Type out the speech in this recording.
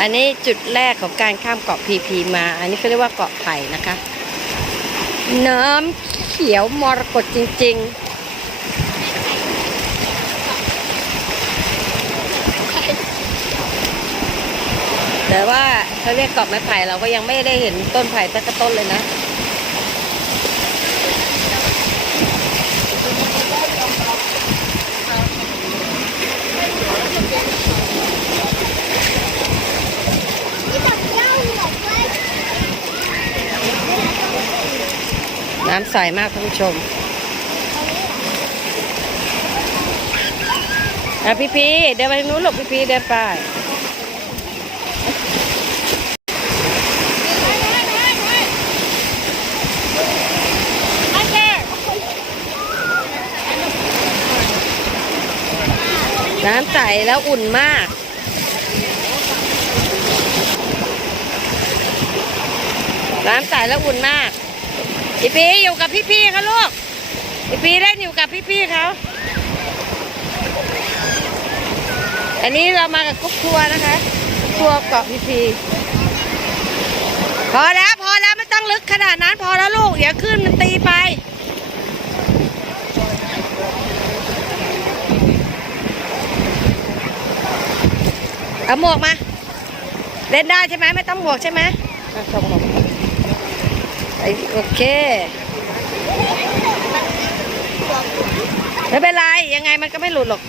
อันนี้จุดแรกของการข้ามเกาะพีพีมา อันนี้เขาเรียกว่าเกาะไผ่นะคะ น้ำเขียวมรกตจริง ๆแต่ว่าเขาเรียกเกาะไม้ไผ่เราก็ยังไม่ได้เห็นต้นไผ่สักต้นเลยนะ น้ำใสมากท่านผู้ชมอะพี่พีเดินไปนู้นหลบพี่พีเดินไปน้ำใสแล้วอุ่นมาก น้ำใสแล้วอุ่นมาก พี่ปีอยู่กับพี่พี่เขาลูกพี่ปีเล่นอยู่กับพี่พี่เขาอันนี้เรามากับกรุ๊ปทัวร์นะคะทัวร์เกาะพี่พีพอแล้วพอแล้วไม่ต้องลึกขนาดนั้น พอแล้วลูกอย่าขึ้นมันตีไป เอาหมวกมา เล่นได้ใช่ไหมไม่ต้องหมวกใช่ไหม โอเค ไม่เป็นไร ยังไงมันก็ไม่หลุดหรอก